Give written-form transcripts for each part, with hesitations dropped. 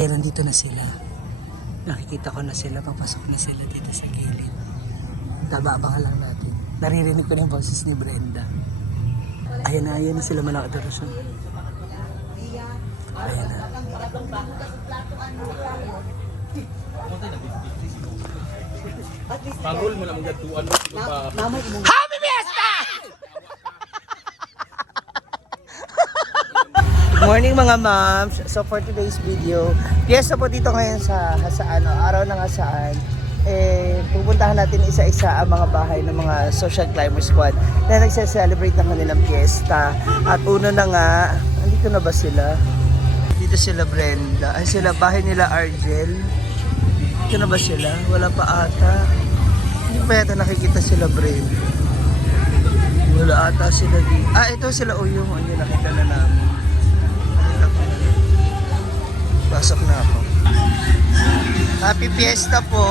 Nandito na sila. Nakikita ko na sila. Papasok na sila dito sa gilid. Tababaka lang natin. Naririnig ko na yung boses ni Brenda. Ayan na sila malakadarasyon. Ayan na. Pangul mo na mga tuan mo pa. Happy Fiesta! Good morning mga moms. So for today's video, fiesta po dito ngayon sa Hasaan, araw ng Hasaan. Pupuntahan natin isa-isa ang mga bahay ng mga Social Climber Squad na nagse-celebrate ng kanilang fiesta. At una na nga, andito na ba sila? Dito sila Brenda. Ay sila, bahay nila Argel. Dito na ba sila? Wala pa ata. Hindi pa yata nakikita sila Brenda. Wala ata sila dito. Ito sila yung ano, nakita na namin. Pasok na ako. Happy Fiesta po!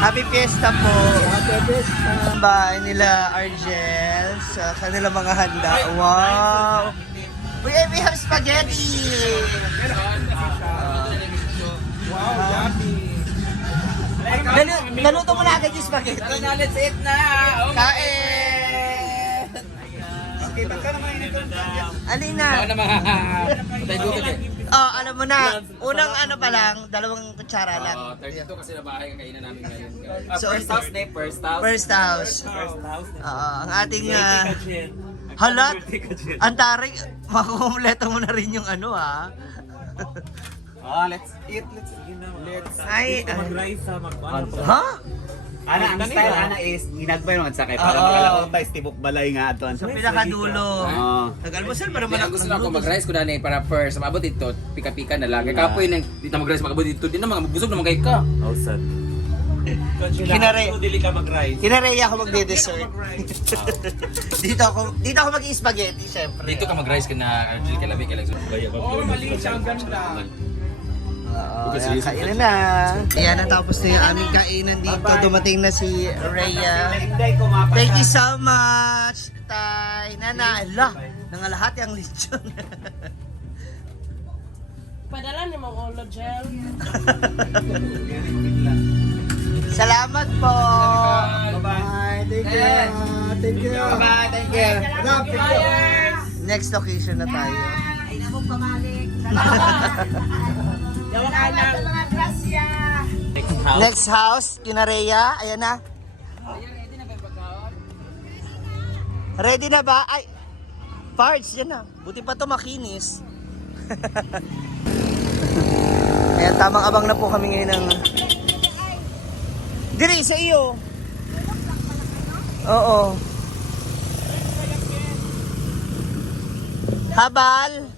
Happy Fiesta po! Happy Fiesta! Ang bahay nila Argel sa kanilang mga handa. Wow! We have spaghetti! Wow, yummy. Naluto mo na agad yung spaghetti. Let's eat na. Kain! Alina! Oh, alam mo na. Unang ano pa lang, 2 kutsara lang. 32 kasi na bahay ang kainan namin ngayon. So, First house na first house. First house. Ang ating halat. Ang tarik, makukumpleto mo na rin yung ano Let's eat. Let's Ay, mag-rice sa mag-bano. ha? Ang style is ginagbay naman sa kay para makalakot tayo tibok balay nga ato. Sa pinakadulo. Nag-almusal para Kaya gusto na ako mag-rice ko na para first. Mabot dito, pika-pika na lang. Kaya kapoy na dito mag-rice, magabot dito. Di na mga busog naman kay ka. Ausad. Dili ka mag-rice. Kinareya ako magde-dessert. dito ako mag-spaghetti, syempre. Dito ka mag-rice ka na Argel Kalabi. Oh, maliit siya. Ang ganda. Kainan na. Ayan, natapos na yung aming kainan dito. Dumating na si Rhea. Thank you so much, Tay. Nana, ala, nangalahati ang lechon. Padala ni mga ulo gel. Salamat po. Bye. Thank you. Thank you. Bye. Thank you. Next location na tayo. Ay, na mong pamalik. Salamat sa mga grasya. Next house, kina Rhea. Ayan na. Ready na ba? Ay, parts, yan na. Buti pa to makinis. Ayan, tamang abang na po kami ngayon ng... Diri, sa iyo. Oo. Habal.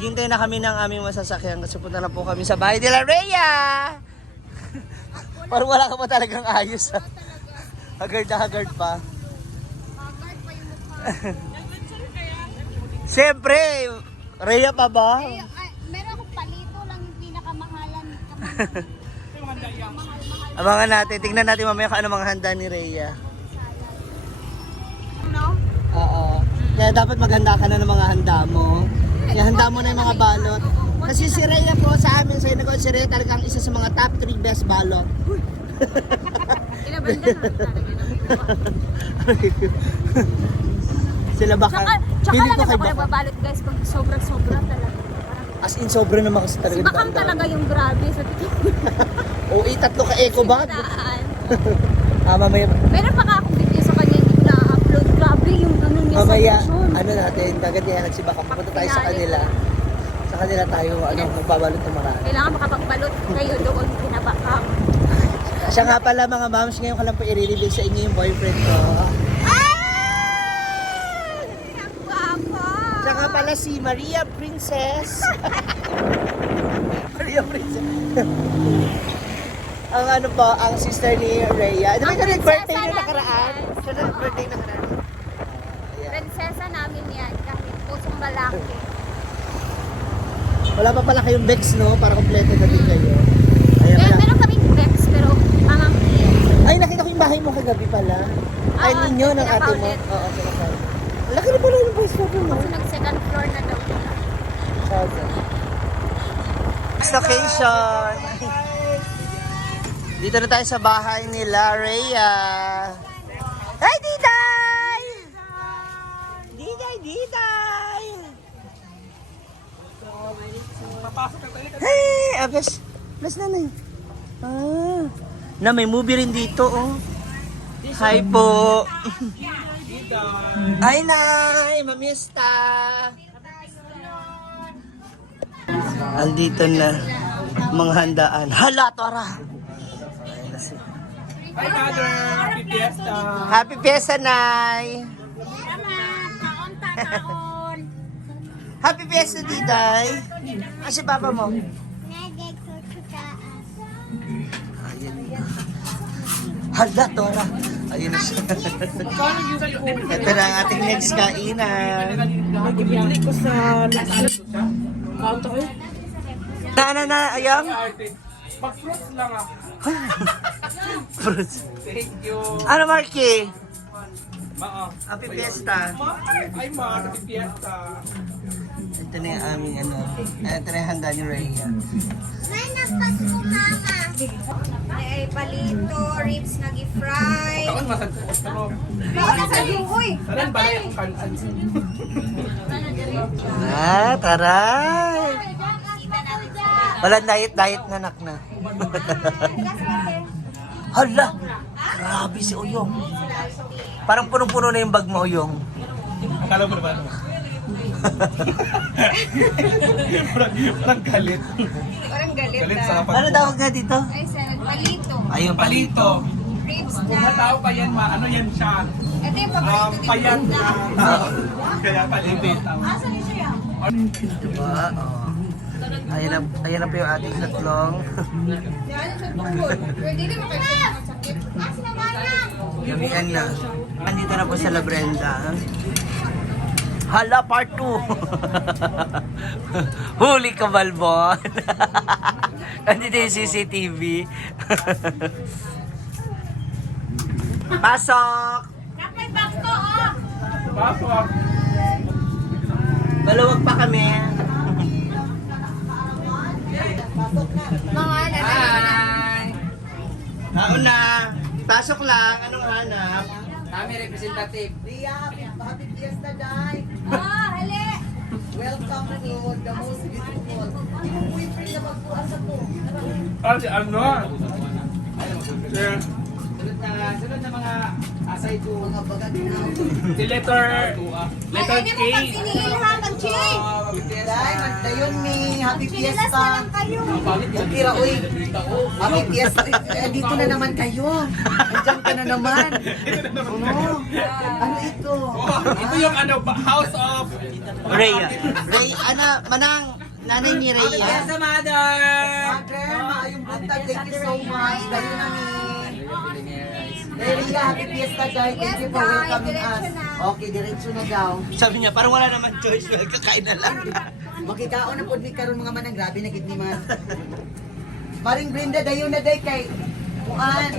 Hintay na kami ng aming masasakyan kasi punta na po kami sa bahay nila Rhea. Parang wala ka pa talagang ayos ha. Haggard na haggard pa. Siyempre, Rhea pa ba? Meron akong palito lang yung pinakamahalan. Abangan natin, tingnan natin mamaya kung ano mga handa ni Rhea. No? Oo. Kaya dapat maghanda ka na ng mga handa mo. Handa mo na yung mga balot. Kasi si Rhea po sa amin, sa inyo si Rhea talagang isa sa mga top 3 best balot. Kinabanda na. Sila baka, Tsaka feeling lang ko ako kay baka. nagbabalot guys pag sobra-sobra talaga. As in, sobra naman kasi Si talaga. Bakang talaga yung grabe sa tikin. O, 3 ka eco bag. Daan. Mamaya, Meron pa nga akong video sa kanya hindi ko na-upload. Grabe yung ganun niya sa mamaya, station. ano natin, gagantihan si baka. Pupunta tayo sa kanila. Sa kanila tayo, magbabalot ng marami. Kailangan makapagbalot kayo doon kinabakang. Siya nga pala mga moms, ngayon ko lang po i-reveal sa inyo yung boyfriend ko. Ang guwapo! Siya nga pala si Maria Princess. Maria Princess. Ang ano po, ang sister ni Rhea. Di ba ito nag-birthday na nakaraan? Siya na nag-birthday na nakaraan. Prinsesa namin yan kahit pusong malaki. Wala pa pala kayong Bex, no? Para kompleto na din kayo. Ayan pala. Meron kaming Bex pero mamang Ay, nakita ko yung bahay mo kagabi pala. Ay, ninyo ng ate mo? Pinaka-outlet. Oo, pinaka. Laki na pala yung voice natin, no? Kasi nag-second floor na daw sila. Next location. Dito na tayo sa bahay nila, Rhea. Hey, Diday! Diday! Hey! Bless na na. Na may movie rin dito, oh. Hi po. Ay, Nay! Mamista! Andito na mga handaan. Hala, tara! Hi, Mother! Happy Fiesta! Happy Fiesta, Nay! Happy Fiesta, Diday! Ah, si Papa mo? Hala, Tora! Ayun na siya. Ito na ang ating next kainan. Bibili ko sa counter. Na, ayam? Mag-fruits lang ako. Fruits. Thank you. Ano, Marky? Maa. Happy Fiesta. Ay, Ma. Happy Fiesta. Ito na yung aming ano. Ito na yung handa ni Rhea. Ay, palito, ribs na gi-fry. Taon masad ko. Pero, saran ba na yung kansan? Ah, taray! Wala diet na nak na. Hala! Grabe si Uyong. Parang punong-puno na yung bag mo, Uyong. Akala mo na ba? Parang galit. Parang galit Galit sa kapag. Ano tawag nga dito? Ay, palito. Ayun, palito. Ribs Kung na. tao pa yan, Ma. Ano yan siya? Ito yung paborito din Payat ko. na. Kaya palito. Diba? Oh. Ayan na po yung ating tatlong. Pwede din makasakit. Yamian na. Andito na po sa La Brenda. Hala, part 2. Huli ka, Balbon. Andito yung CCTV. Pasok! Pasok. Maluwag pa kami. Mga Hi! Nauna. Pasok lang. Anong hanap? Kami representative. Ah, hali! Welcome to the most beautiful. Ano? Sunod na mga asay ko. Si letter Ay, K. mo pag sinihilhan ang chay! Dahil magdayon ni Happy Sinilas Fiesta. na lang kayo! Kira, uy. Happy Fiesta. Dito na naman kayo. Andiyan ka na naman. Oo. Ano ito? Ito yung ano, House of Rhea. Ano, manang nanay ni Rhea. Yes, mother! Mother, maayong buntag. Thank you so much. Dayon na ni. Ria, Happy Fiesta, guys. Thank you for welcoming us. Okay, diretso na daw. Sabi niya, parang wala naman choice. Kakain na lang. Makikaon na po ni karon mga manang grabe na gid ni man. Maring Brenda dayon na day kay Juan.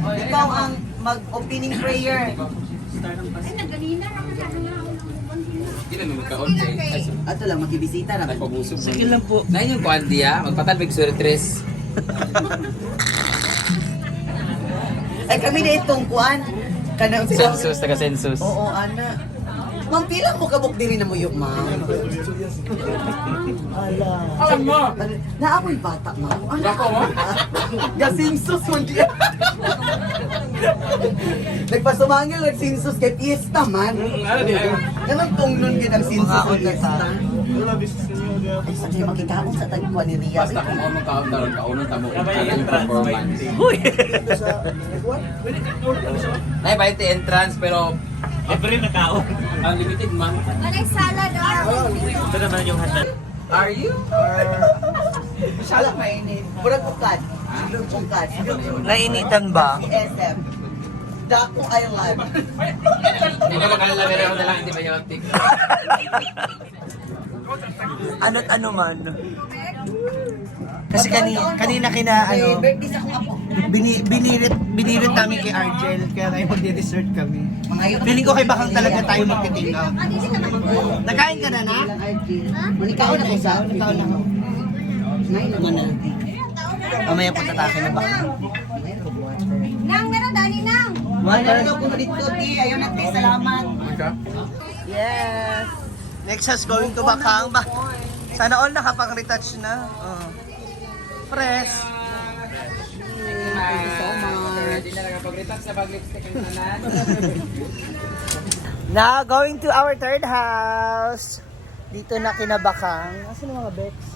Ikaw ang mag-opening prayer. Ay, naganina naman na nga. Hindi na naman kaon eh. Ato lang makibisita na. Nagpabusog. Sige lang po. Na yung kuan diya, magpatalbig sa tres. Ay kami na itong Juan. Kanang Census, taga-census. Oo, ana. Ma'am, pilang mo kabuk diri na mo yung ma'am. Alam mo. Naamoy bata, ma'am. Gako mo? Gasingsus man diya. Nagpasumangil ng sinsus kay Fiesta man. Ano di ay? Ganun tungnon gid ang sinsus Mga sa Fiesta. Ay, sa kayo makikaon sa tagpuan ni Ria. Basta kung ako magkaon taron, kaunan tamo kung ano yung performance. Ay, ba ito entrance pero Libre na kaon. unlimited man. Anay salad ah. Ito naman yung handa. Are you? Masyadong mainit. Murag bukad. Silong bukad. Nainitan ba? SM. Dako Island. Hindi ko makalala, pero ako na lang antibiotic. Ano't ano man. Kasi kanina kina Ay, ano, birthday sa akong apo. binirit binirit namin kay Argel, kaya ngayon magdi-dessert kami. Feeling ko kay Bakang talaga tayo magti-take out. Nakain ka na na? Manikaw na ko sa. Nakain na ako. Ano na? Mamaya punta tayo na Bakang. Nang, gano'n, Dani, nang! Wala na daw kung dito, Ti. Ayaw na, Ti. Salamat. Yes! Next is going to Bakang. Sana all nakapang-retouch na. Fresh. Thank you so much. Hindi na nakapag-retouch sa pag-lipstick ang nanan. Now, going to our third house. Dito na kinabakang. Asan yung mga bets?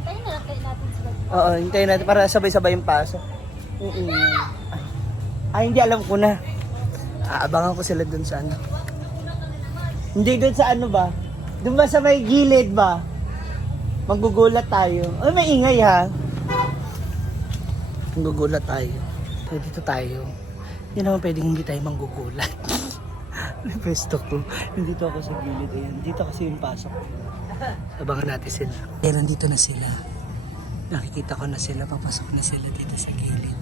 Tayo na lang kayo natin sila. Oo, hintayin natin para sabay-sabay yung paso. Ay, hindi alam ko na. Aabangan ko sila dun sa ano. Hindi dun sa ano ba? Dun ba sa may gilid ba? Maggugulat tayo. Ay, may ingay ha. Maggugulat tayo. So, dito tayo. Hindi naman pwedeng hindi tayo manggugulat. Pwesto ko. Dito ako sa gilid. Ayan. Dito kasi yung pasok. Abangan natin sila. Ayan, nandito na sila. Nakikita ko na sila. Papasok na sila dito sa gilid.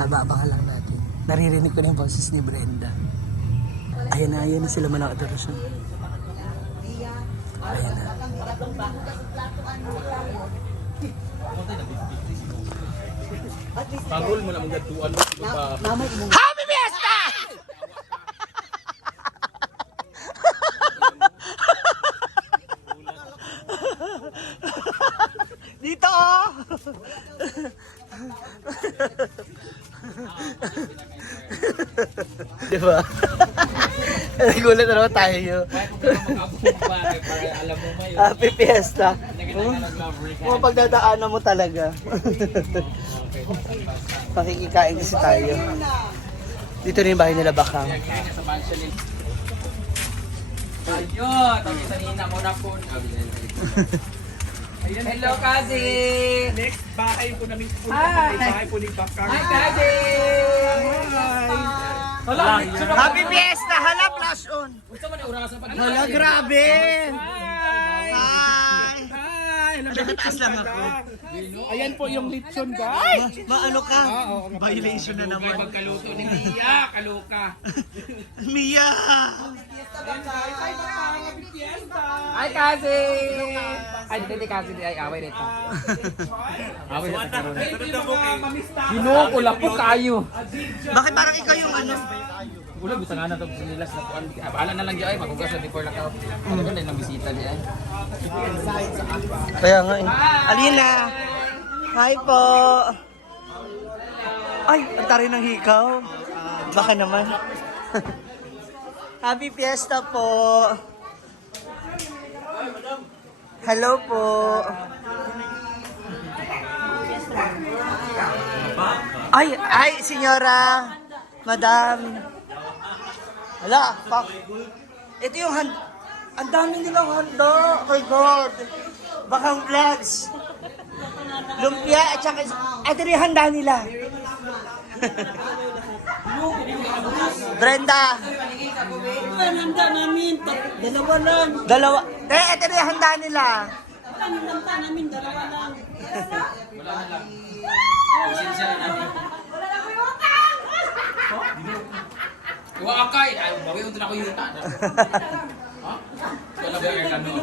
Abangan lang natin. Naririnig ko na yung boses ni Brenda. Ayan na sila manakadorasyon. Ayan na. Pagul mo na mga tuwan mo. Happy Fiesta! Dito oh! Diba? Nagulat na naman tayo. Happy Fiesta. Kung pagdadaanan mo talaga. Pakikikain kasi tayo. Dito na yung bahay nila Bakang. Ayun, tapos sa nina mo na po. Hello, Kazi! Next bahay po namin po. Hi! Bahay po ni Bakang. Hi, Kazi! Hala, Happy Fiesta! Hala, flash on! gusto mo na urasan pa? Hala, grabe! Hi! Hi! Hi! Nagtataas lang ako. Ayan po yung lechon, guys. Maano ka? Violation na naman. Pagkaluto ni Mia, kaloka. Mia! Hi, Kazi! Ay, hindi Kazi, ay away nito. Away nito. Ginoo ko kayo. Bakit parang ikaw yung ano? Ulag, gusto nga na ito sa nilas na kuan. Bahala na lang di ay, magugas na before lakaw. Ano ba na yung bisita di ay? Kaya nga eh. Alina! Hi po! Ay, ang tari ng hikaw. Baka naman. Happy Fiesta po! Hello po! Ay, senyora! Madam! Hala, pak! Ito yung ang dami nilang handa! Oh my God! Bakang vlogs! Lumpia at saka... Ito rin yung handa nila! Brenda! Handa namin. Dalawa lang. Dalawa. Ito rin yung handa nila. Handa namin. Dalawa lang. Wakay, ay bawi unta ako yuta. Ha? Wala ba kay kanu?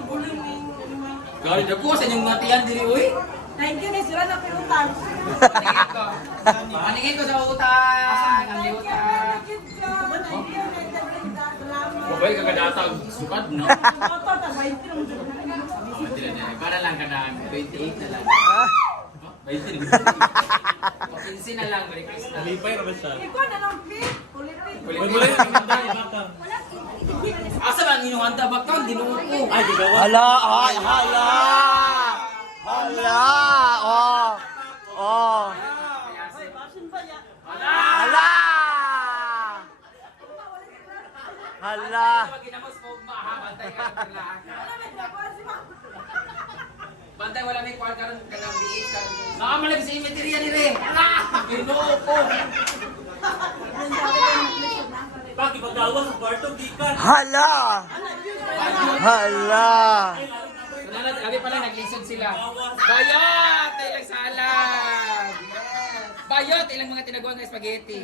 Kali dako sa inyong matian diri oy. Thank you, sila na pirutan. Paningin ko sa utang. Ang utang. Babay ka kadatag sukad no. Para lang ka na 28 na lang. 20 na lang, Merry Christmas. Lipay ra ba siya? Ikaw na lang, Pete. Kulit. Asa ba ang inyong handa Bakang? Dinuot ko. Ay, digawa. Hala! Ay, hala! Hala! Oh! Oh! Hala! Hala! Bantay wala may kwan karon kanang biit kan. Nakamalag sa material ni re. Ala! Ginoo ko. Bakit pagdawas sa kwarto gikan? Hala! Hala! Lagi pala naglisod sila. Bayat! Ay, nagsalag! bayot, ilang mga tinagawa ng spaghetti.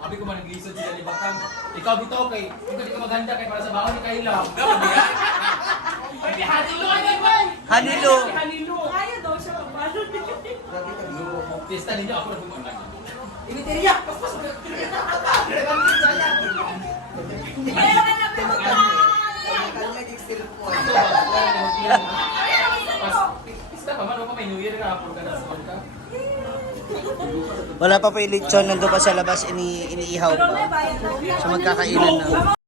Sabi ko man naglisod sila ni Bakang. Ikaw bito kay, ikaw di ka maghanda kay para sa baon ni Kayla. Pwede hanilo ay bay. Hanilo. Hanilo. Kaya daw siya magpalo. Pista ninyo ako na bumangan. Ini teriak. Kaya na pinutan. Kanya di cellphone. Pista pa man pa may New Year ka apol ka na sa ka. Wala pa pa yung lechon, nandun pa sa labas, iniihaw pa. So magkakainan na.